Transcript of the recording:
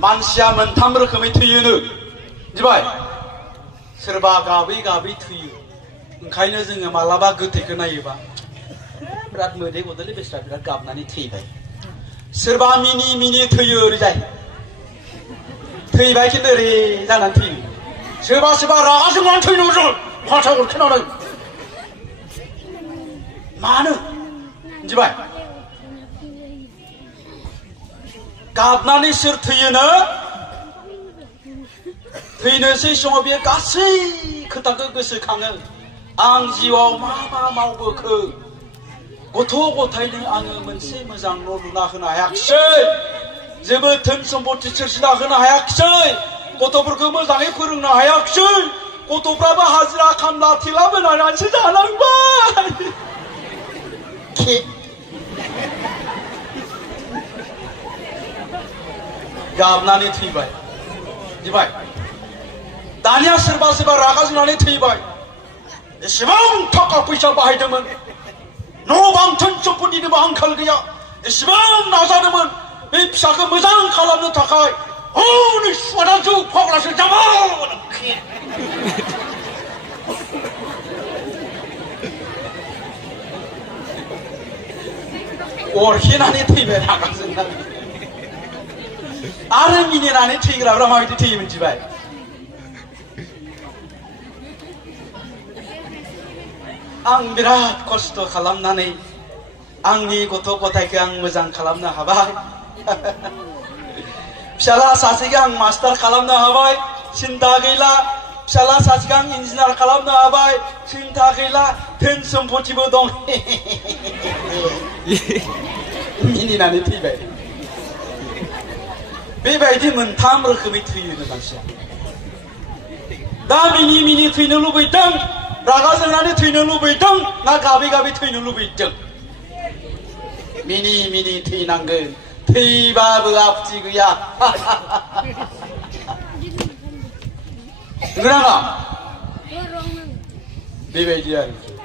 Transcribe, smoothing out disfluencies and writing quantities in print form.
मानसिया मोनथाम रोखोमै थैयोनो मिथिबाय सोरबा गाबै गाबै थैयो ओंखायनो जोङो मालाबा गोथैखौ नायोबा बिराद मोदै गदोलै बेस्रा बिराद गाबनानै थैबाय सोरबा मिनि मिनि थैयो ओरैजाय थैबाय खिन्थु ओरै जानानै थैयो सोरबा सोरबा रागा जोंनानै थैनो जों फाथा अरखोनानै मानो मिथिबाय गाबनानै सोर थैयोनो थैनोसै समाव बे गासै खोथाखौ गोसोखाङो आं जिउआव मा मा मावबोखो गथ' गथायनो आङो मोनसे मोजां न' लुना होनो हायाखिसै जेबो धोन सम्पति सोरजिना होनो हायाखिसै गथ'फोरखौ मोजाङै फोरोंनो हायाखिसै गथ'फ्राबो हाजिरा खामला थेला बोनानैसो जानांबाय गाबनानै थैबाय मिथिबाय दानिया सोरबा सोरबा रागा जोंनानै थैबाय एसेबां थाखा फैसा बाहायदोंमोन न' बां धोन सम्पतिनिबो आंखाल गैया एसेबां नाजादोंमोन बे फिसाखौ मोजां खालामनो थाखाय हनै सुवादासो फाग्लासो जाबाय अरखेनानै थैबाय रागा जोंनानै आरो मिनिनानै थैग्राफ्रा माबायदि थैयो मिथिबाय आं बिराद खस्थ' खालामनानै आंनि गथ' गथायखौ आं मोजां खालामनो हाबाय फिसाला सासेखौ आं मास्टार खालामनो हाबाय सिन्था गैला फिसाला सासेखौ आं इन्जिनियार खालामनो हाबाय सिन्था गैला धोन सम्पतिबो दं मिनिनानै थैबाय बेबायदि मोनथाम रोखोमै थैयोनो मानसिया दा मिनि मिनि थैनो लुबैदों रागा जोंनानै थैनो लुबैदों ना गाबै गाबै थैनो लुबैदों मिनि मिनि थैनांगोन थैबाबो आपत्ति गैया नंगौना नङा बेबायदि आरो